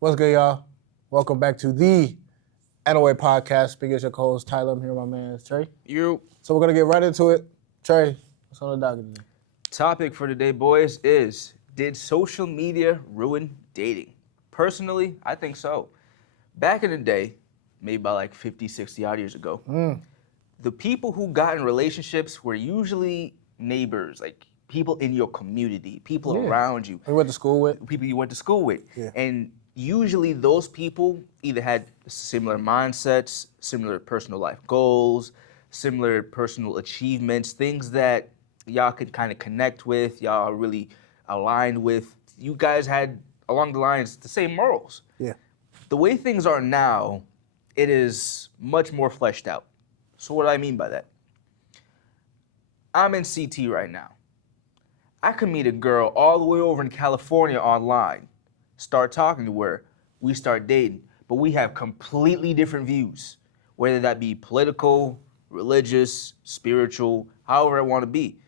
What's good, y'all? Welcome back to the NOA podcast. Speaking as your co-host, Tyler. I'm here with my man, Trey. So we're going to get right into it. Trey, what's on the docket today? Topic for today, boys, is did social media ruin dating? Personally, I think so. Back in the day, maybe about like 50, 60 odd years ago, the people who got in relationships were usually neighbors, like people in your community, people around you. We went to school with? People you went to school with. Yeah. And usually those people either had similar mindsets, similar personal life goals, similar personal achievements, things that y'all could kind of connect with, y'all are really aligned with. You guys had, along the lines, the same morals. Yeah. The way things are now, it is much more fleshed out. So what do I mean by that? I'm in CT right now. I could meet a girl all the way over in California online, start talking to her, we start dating, but we have completely different views, whether that be political, religious, spiritual, however I want to be.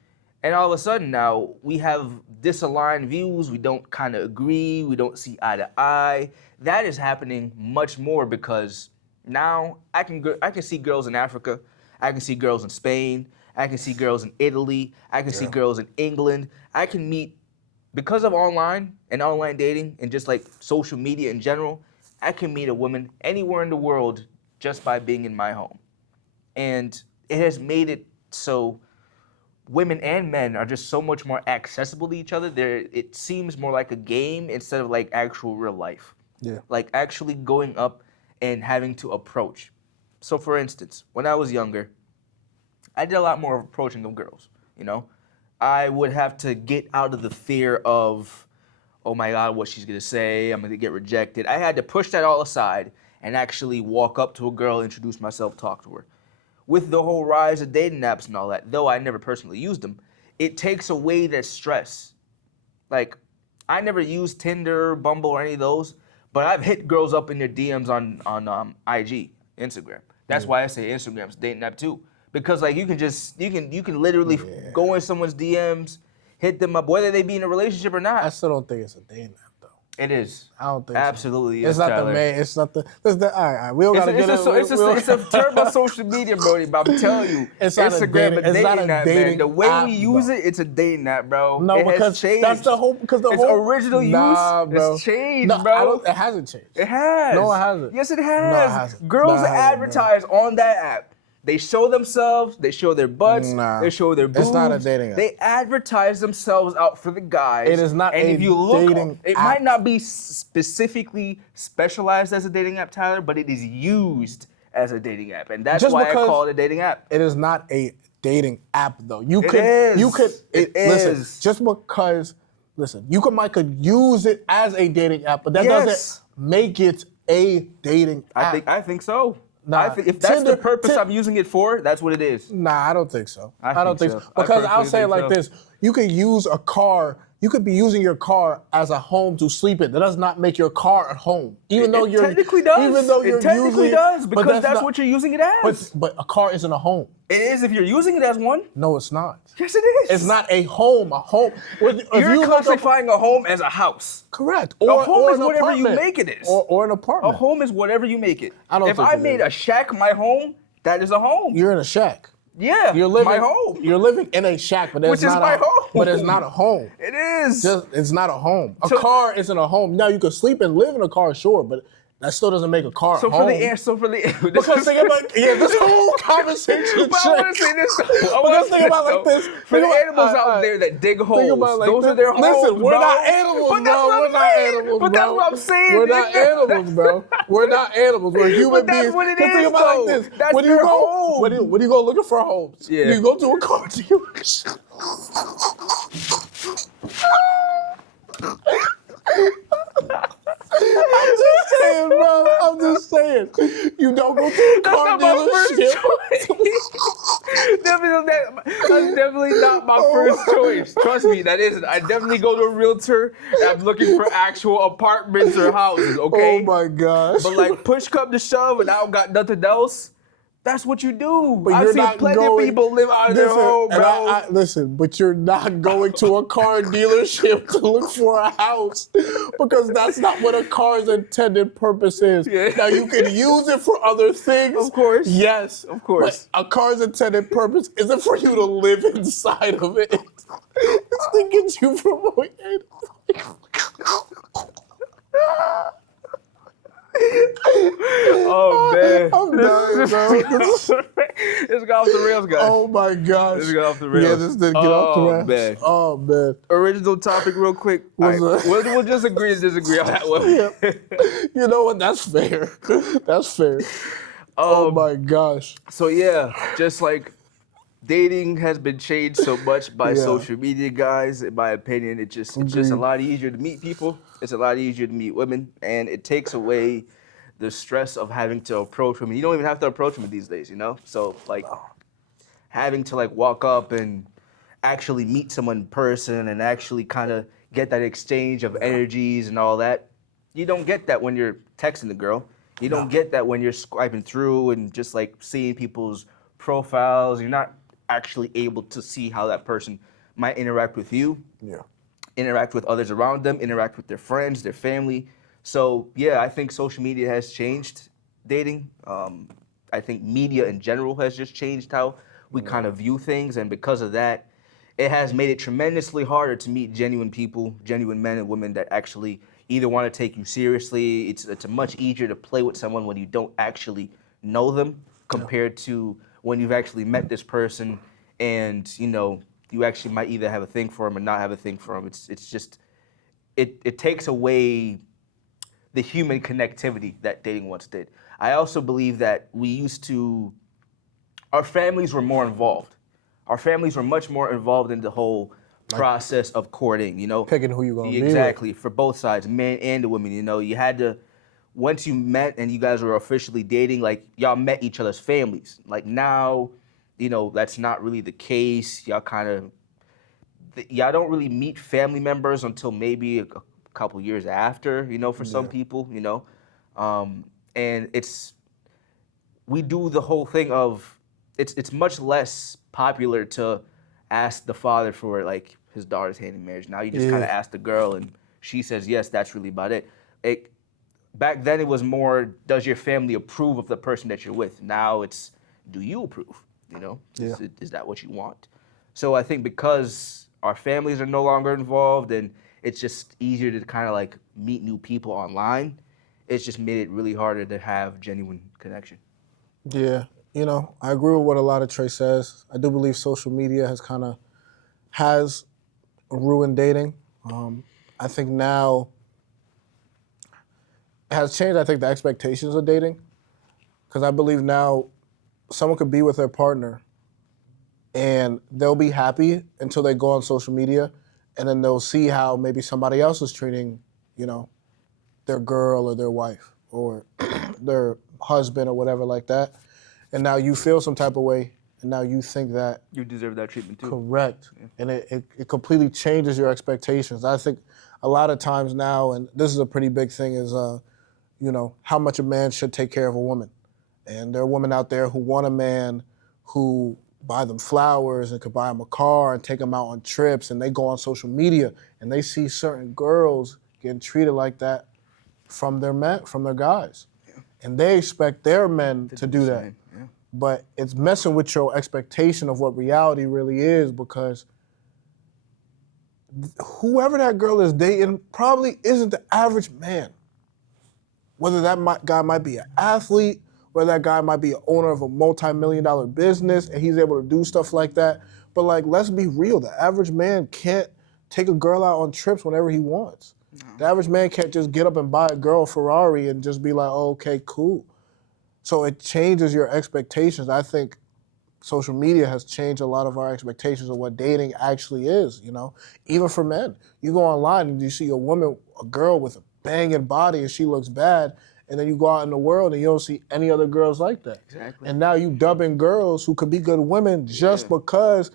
And all of a sudden now, we have disaligned views, we don't kind of agree, we don't see eye to eye. That is happening much more because now I can see girls in Africa, I can see girls in Spain, I can see girls in Italy, I can see girls in England. I can meet, because of online and online dating and just like social media in general, I can meet a woman anywhere in the world just by being in my home. And it has made it so women and men are just so much more accessible to each other. It seems more like a game instead of like actual real life. Yeah. Like actually going up and having to approach. So for instance, when I was younger, I did a lot more of approaching of girls, you know? I would have to get out of the fear of, oh my God, what she's gonna say, I'm gonna get rejected. I had to push that all aside and actually walk up to a girl, introduce myself, talk to her. With the whole rise of dating apps and all that, though I never personally used them, it takes away that stress. Like, I never used Tinder, Bumble, or any of those, but I've hit girls up in their DMs on IG, Instagram. That's why I say Instagram's a dating app too. Because like you can literally go in someone's DMs, hit them up, whether they be in a relationship or not. I still don't think it's a dating app, though. It is. I don't think Absolutely so. is, It's not Tyler. the main, it's not the, all right. We don't got to get it. It's a terrible social media, bro, but I'm telling you, It's not a Instagram dating- a it's not a dating app, dating man. The way app, we use bro. it's a dating app, bro. No, it because has changed. that's the whole, because the Its whole. original Nah, use, bro. it's changed, No, bro. it hasn't changed. It has. No, it hasn't. Yes, it has. No, it hasn't. Girls No, it hasn't, bro. advertise on that app. They show themselves, they show their butts, Nah. they show their boobs. It's not a dating app. They advertise themselves out for the guys. It is not and a if you look, dating it app. might not be specifically specialized as a dating app, Tyler, but it is used as a dating app. And that's Just why I because- call it a dating app. It is not a dating app, though. You It could, is. you could, It listen, is. just because, listen, you could use it as a dating app, but that Yes. doesn't make it a dating app. I think so. Nah. I think if that's Tinder- the purpose I'm using it for, that's what it is. Nah, I don't think so. I don't think think so. so. I Because I'll personally say it think like so. this. You could use a car, you could be using your car as a home to sleep in. That does not make your car a home. Even though It you're technically does. Even though you're it technically using does it, because but that's not- what you're using it as. But a car isn't a home. It is if you're using it as one. No, it's not. Yes, it is. It's not a home. A home. If You're you look up- classifying a home as a house. Correct. A home is an whatever you apartment. make it is. Or an A apartment. home is whatever you make it. I don't if think I it made is. a shack my home, that is a home. You're in a shack. Yeah, You're living my home. You're living in a shack, but Which is my home. But it's not a home. It is. It's not a home. A So- car isn't a home. Now you can sleep and live in a car, sure, but that still doesn't make a car so a for home. the air, so for the Because think about this whole conversation. But I want to say this. though. Because think about it like this. For the Think about- animals out alright. there that dig holes, Think about it like those this. are their homes. Listen, we're bro. not animals, But that's bro. what We're I'm not saying. animals, But that's bro. what I'm saying. We're not animals, bro. We're not animals. We're human But that's beings. what it 'Cause think is, about it though. like this. That's when you their go, home. when you go looking for homes, Yeah. you go to a car dealership. I'm just saying, bro. I'm just saying. You don't go to a That's car not my first dealership. choice. That's definitely not my first choice. Trust me, that isn't. I definitely go to a realtor and I'm looking for actual apartments or houses, okay? Oh my gosh. But like push come to shove and I don't got nothing else, That's what you do. But I've you're seen not plenty going, of people live out of their home, bro. Listen, but you're not going to a car dealership to look for a house because that's not what a car's intended purpose is. Yeah. Now, you can use it for other things. Of course. Yes. Of course. But a car's intended purpose isn't for you to live inside of it. It's to get you from point A to Oh man, I'm dying, bro. This got off the rails, guys. Oh my gosh. This got off the rails. Yeah, this did get off the rails. Man. Oh man. Original topic, real quick. All right, we'll just agree to disagree on that one. Yeah. You know what? That's fair. That's fair. Oh my gosh. So yeah, just like dating has been changed so much by social media, guys. In my opinion, it's just a lot easier to meet people. It's a lot easier to meet women, and it takes away the stress of having to approach women. You don't even have to approach women these days, you know? So like having to like walk up and actually meet someone in person and actually kind of get that exchange of energies and all that. You don't get that when you're texting the girl. You don't get that when you're swiping through and just like seeing people's profiles. You're not actually able to see how that person might interact with you, interact with others around them, interact with their friends, their family. So yeah, I think social media has changed dating. I think media in general has just changed how we kind of view things, and because of that, it has made it tremendously harder to meet genuine people, genuine men and women that actually either want to take you seriously. It's much easier to play with someone when you don't actually know them compared to when you've actually met this person and, you know, you actually might either have a thing for them or not have a thing for them. It's just, it takes away the human connectivity that dating once did. I also believe that our families were more involved. Our families were much more involved in the whole process of courting, you know. Picking who you're going to be with. Exactly, for both sides, men and the women, you know. You had to, once you met and you guys were officially dating, like y'all met each other's families. Like now, you know, that's not really the case. Y'all don't really meet family members until maybe a couple years after, you know, for some people, you know. And we do the whole thing of, it's much less popular to ask the father for like his daughter's hand in marriage. Now you just kind of ask the girl and she says yes, that's really about it. Back then it was more, does your family approve of the person that you're with? Now it's, do you approve? You know, is that what you want? So I think because our families are no longer involved and it's just easier to kind of like meet new people online, it's just made it really harder to have genuine connection. Yeah, you know, I agree with what a lot of Trey says. I do believe social media has ruined dating. I think now it has changed, I think, the expectations of dating. Because I believe now someone could be with their partner and they'll be happy until they go on social media, and then they'll see how maybe somebody else is treating, you know, their girl or their wife or their husband or whatever like that. And now you feel some type of way, and now you think that you deserve that treatment too. Correct. Yeah. And it completely changes your expectations. I think a lot of times now, and this is a pretty big thing, is you know, how much a man should take care of a woman. And there are women out there who want a man who buy them flowers and could buy them a car and take them out on trips, and they go on social media and they see certain girls getting treated like that from their men, from their guys. Yeah. And they expect their men to do that. Yeah. But it's messing with your expectation of what reality really is, because whoever that girl is dating probably isn't the average man. Whether that guy might be an athlete, whether that guy might be an owner of a multi-million-dollar business and he's able to do stuff like that. But like, let's be real, the average man can't take a girl out on trips whenever he wants. No. The average man can't just get up and buy a girl a Ferrari and just be like, oh, okay, cool. So it changes your expectations. I think social media has changed a lot of our expectations of what dating actually is, you know? Even for men. You go online and you see a girl with a banging body and she looks bad, and then you go out in the world and you don't see any other girls like that. Exactly. And now you dubbing girls who could be good women just because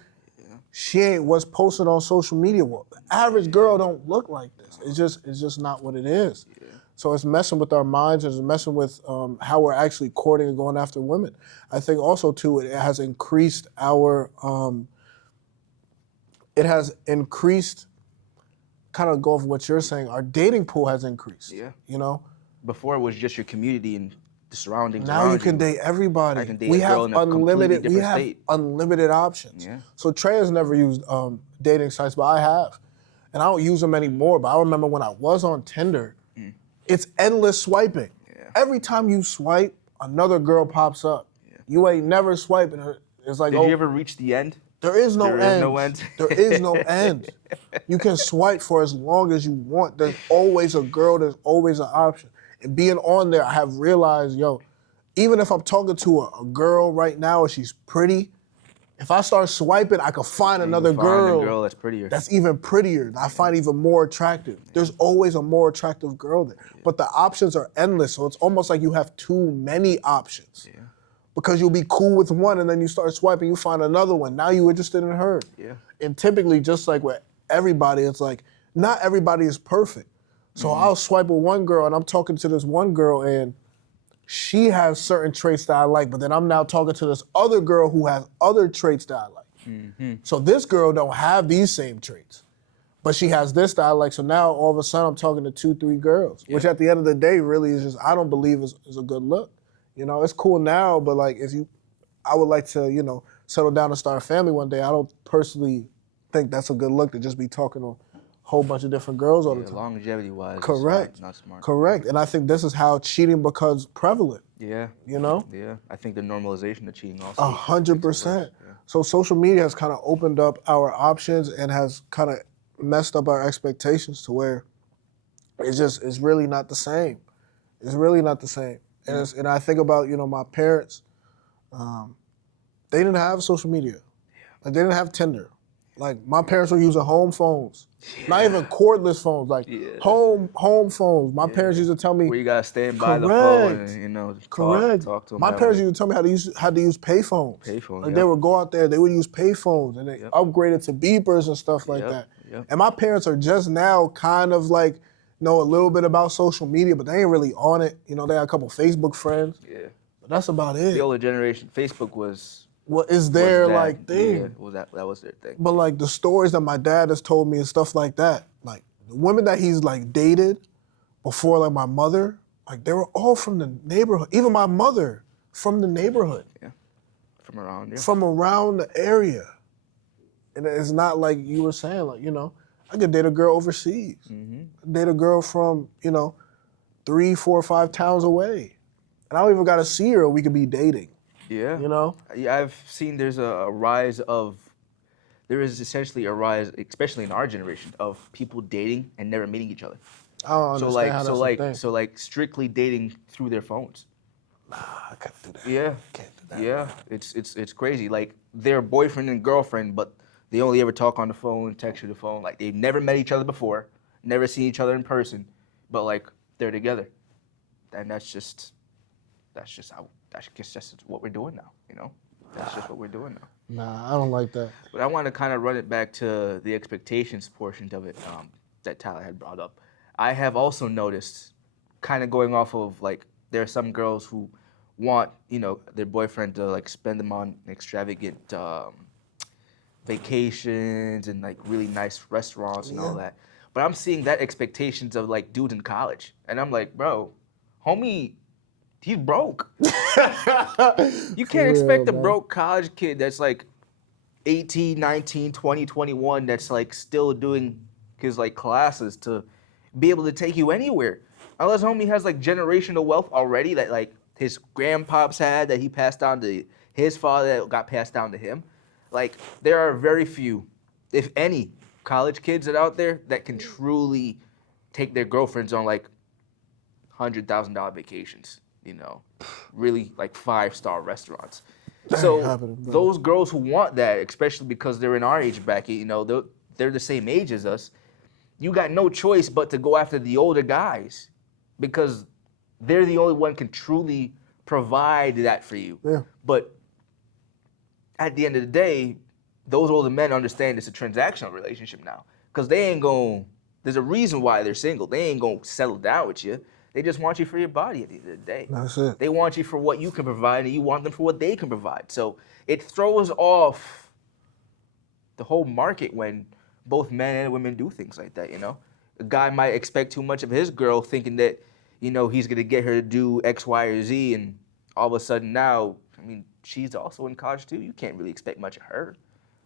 she ain't what's posted on social media. Well, the average girl don't look like this. It's just not what it is. Yeah. So it's messing with our minds and it's messing with how we're actually courting and going after women. I think also too it has increased our kind of go off what you're saying. Our dating pool has increased. Yeah. You know. Before it was just your community and the surroundings Now around you can date everybody. I can date we a girl have in a completely unlimited. We different have state. unlimited options. Yeah. So Trey has never used dating sites, but I have, and I don't use them anymore. But I remember when I was on Tinder, it's endless swiping. Yeah. Every time you swipe, another girl pops up. Yeah. You ain't never swiping her. It's like, Did you ever reach the end? there is no There end. is no end. There is no end. You can swipe for as long as you want. There's always a girl. There's always an option. And being on there, I have realized, even if I'm talking to a girl right now and she's pretty, if I start swiping, I could find another Find girl a girl that's prettier. that's even prettier, that I find even more attractive. There's always a more attractive girl there. But the options are endless, so it's almost like you have too many options. Yeah. Because you'll be cool with one and then you start swiping, you find another one. Now you're interested in her. Yeah. And typically, just like with everybody, it's like, not everybody is perfect. So I'll swipe with one girl and I'm talking to this one girl and she has certain traits that I like, but then I'm now talking to this other girl who has other traits that I like. So this girl don't have these same traits, but she has this that I like. So now all of a sudden I'm talking to 2-3 girls, which at the end of the day really is just, I don't believe is a good look. It's cool now, but like I would like to, settle down and start a family one day. I don't personally think that's a good look to just be talking to a whole bunch of different girls all the time. Longevity-wise, Correct. It's not smart. Correct. And I think this is how cheating becomes prevalent. Yeah. Yeah, I think the normalization of cheating also. 100%. So social media has kind of opened up our options and has kind of messed up our expectations to where it's really not the same. It's really not the same. And I think about, my parents, they didn't have social media. Like they didn't have Tinder. Like my parents were using home phones. Not even cordless phones, like home phones. My parents used to tell me Where you gotta stand by the Correct. phone and, Correct. talk to them. My parents used to tell me how to use payphones. Payphone, Like they would go out there, they would use payphones, and they upgraded to beepers and stuff like that. Yep. And my parents are just now kind of like know a little bit about social media, but they ain't really on it. They got a couple Facebook friends. Yeah. But that's about The it. older generation, Facebook was What is their that, like thing? that was their thing. But like the stories that my dad has told me and stuff like that, like the women that he's like dated before, like my mother, like they were all from the neighborhood. Even my mother from the neighborhood. Yeah. From around here. From around the area. And it's not like you were saying, like, I could date a girl overseas. Date a girl from, 3, 4, 5 towns away. And I don't even gotta see her, we could be dating. Yeah. Yeah, I've seen there is essentially a rise, especially in our generation, of people dating and never meeting each other. I don't understand how that's a thing. So like strictly dating through their phones. Nah, I can't do that. Yeah. Can't do that. Yeah. It's crazy. Like they're boyfriend and girlfriend, but they only ever talk on the phone, text through the phone. Like they've never met each other before, never seen each other in person, but like they're together. And that's just what we're doing now, That's just what we're doing now. Nah, I don't like that. But I want to kind of run it back to the expectations portion of it that Tyler had brought up. I have also noticed, kind of going off of like, there are some girls who want, their boyfriend to like spend them on extravagant vacations and like really nice restaurants and all that. But I'm seeing that expectations of like dudes in college. And I'm like, bro, homie, he's broke. You can't expect a broke college kid that's like 18, 19, 20, 21 that's like still doing his like classes to be able to take you anywhere. Unless homie has like generational wealth already that like his grandpops had that he passed down to his father that got passed down to him. Like there are very few, if any, college kids that out there that can truly take their girlfriends on like $100,000 vacations. Really like 5-star restaurants. So those girls who want that, especially because they're in our age bracket, they're the same age as us. You got no choice but to go after the older guys because they're the only one can truly provide that for you. Yeah. But at the end of the day, those older men understand it's a transactional relationship now because they ain't going. There's a reason why they're single. They ain't gonna settle down with you. They just want you for your body at the end of the day. That's it. They want you for what you can provide, and you want them for what they can provide. So it throws off the whole market when both men and women do things like that, you know? A guy might expect too much of his girl thinking that, you know, he's going to get her to do X, Y, or Z, and all of a sudden now, I mean, she's also in college too. You can't really expect much of her.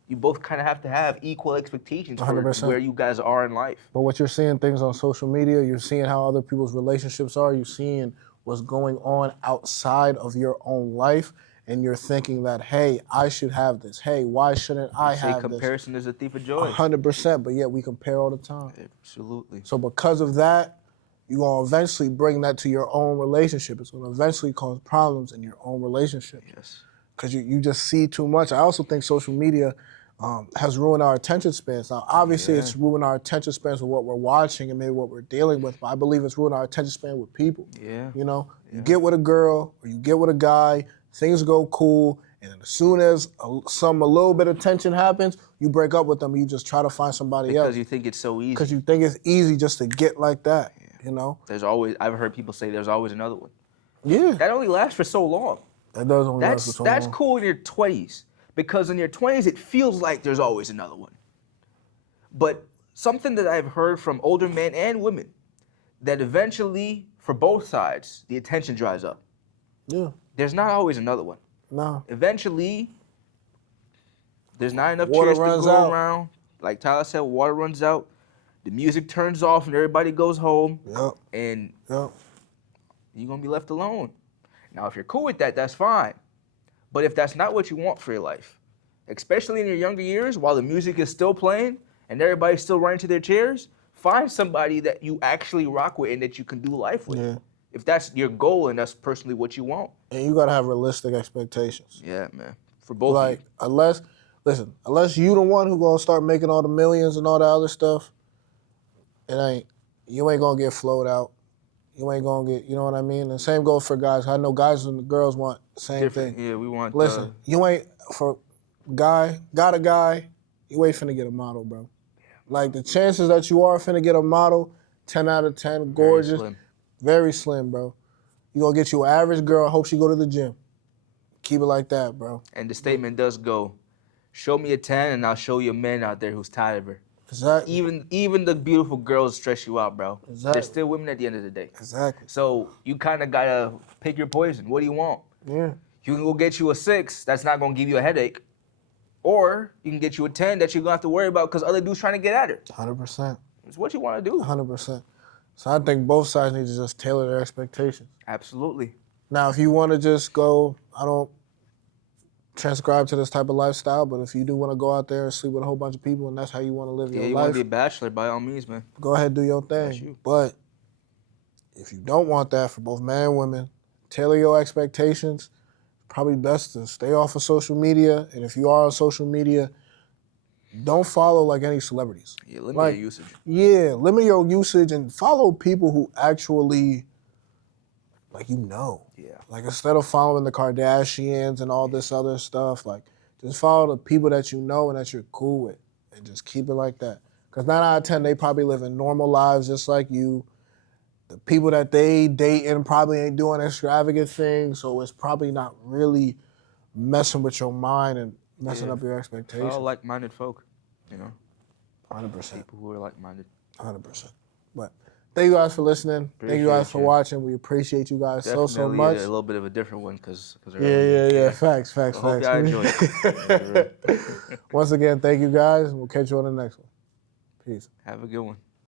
You both kind of have to have equal expectations for 100%. where you guys are in life. But what you're seeing things on social media, you're seeing how other people's relationships are, you're seeing what's going on outside of your own life, and you're thinking that, hey, I should have this. Hey, why shouldn't I Say have this? comparison is a thief of joy. 100%, but yet we compare all the time. Absolutely. So because of that, you're going to eventually bring that to your own relationship. It's going to eventually cause problems in your own relationship. Yes. Because you just see too much. I also think social media has ruined our attention spans. Now, obviously, it's ruined our attention spans with what we're watching and maybe what we're dealing with, but I believe it's ruined our attention span with people. Yeah. You know, you get with a girl or you get with a guy, things go cool, and as soon as a little bit of tension happens, you break up with them and you just try to find somebody else. Because you think it's so easy. Because you think it's easy just to get like that, you know? There's always, I've heard people say there's always another one. Yeah. That only lasts for so long. That does only last for so That's long. cool in your 20s, because in your 20s it feels like there's always another one. But something that I've heard from older men and women, that eventually, for both sides, the attention dries up. Yeah. There's not always another one. No. Eventually, there's not enough Water chairs to runs go out. around. Like Tyler said, water runs out. The music turns off and everybody goes home. Yep. And Yep. you're going to be left alone. Now, if you're cool with that, that's fine. But if that's not what you want for your life, especially in your younger years, while the music is still playing and everybody's still running to their chairs, find somebody that you actually rock with and that you can do life with. Yeah. If that's your goal and that's personally what you want. And you got to have realistic expectations. Yeah, man. For both of Like, you. unless you the one who gonna start making all the millions and all that other stuff, you ain't gonna get flowed out. You ain't gonna get, you know what I mean? And same goes for guys. I know guys and girls want the same Different. thing. Yeah, we want Listen, you ain't, for got a guy, you ain't finna get a model, bro. Like, the chances that you are finna get a model, 10 out of 10, gorgeous, slim. very slim, bro. You gonna get you an average girl, hope she go to the gym. Keep it like that, bro. And the statement does go, show me a 10 and I'll show you a man out there who's tired of her. Exactly. Even the beautiful girls stress you out, bro. Exactly. They're still women at the end of the day. Exactly. So you kind of got to pick your poison. What do you want? Yeah. You can go get you a 6 that's not going to give you a headache. Or you can get you a 10 that you're going to have to worry about because other dudes trying to get at her. 100%. It's what you want to do. 100%. So I think both sides need to just tailor their expectations. Absolutely. Now, if you want to just go, I don't transcribe to this type of lifestyle, but if you do want to go out there and sleep with a whole bunch of people and that's how you want to live Yeah, your you want life, to be a bachelor, by all means, man. go ahead, do your That's thing. you. But if you don't want that for both men and women, tailor your expectations. Probably best to stay off of social media. And if you are on social media, don't follow like any celebrities. Yeah, limit Like, your usage. Yeah, limit your usage and follow people who actually, like, you know. Yeah. Like, instead of following the Kardashians and all this other stuff, like, just follow the people that you know and that you're cool with and just keep it like that. Because 9 out of 10, they probably living normal lives just like you. The people that they dating probably ain't doing extravagant things, so it's probably not really messing with your mind and messing up your expectations. Follow like-minded folk, you know, 100%. people who are like-minded. 100%. But thank you guys for listening. Thank you guys Appreciate for you. watching. We appreciate you guys so Definitely much. a little bit of a different one because Yeah. Facts. I hope y'all enjoyed it. Once again, thank you guys, and we'll catch you on the next one. Peace. Have a good one.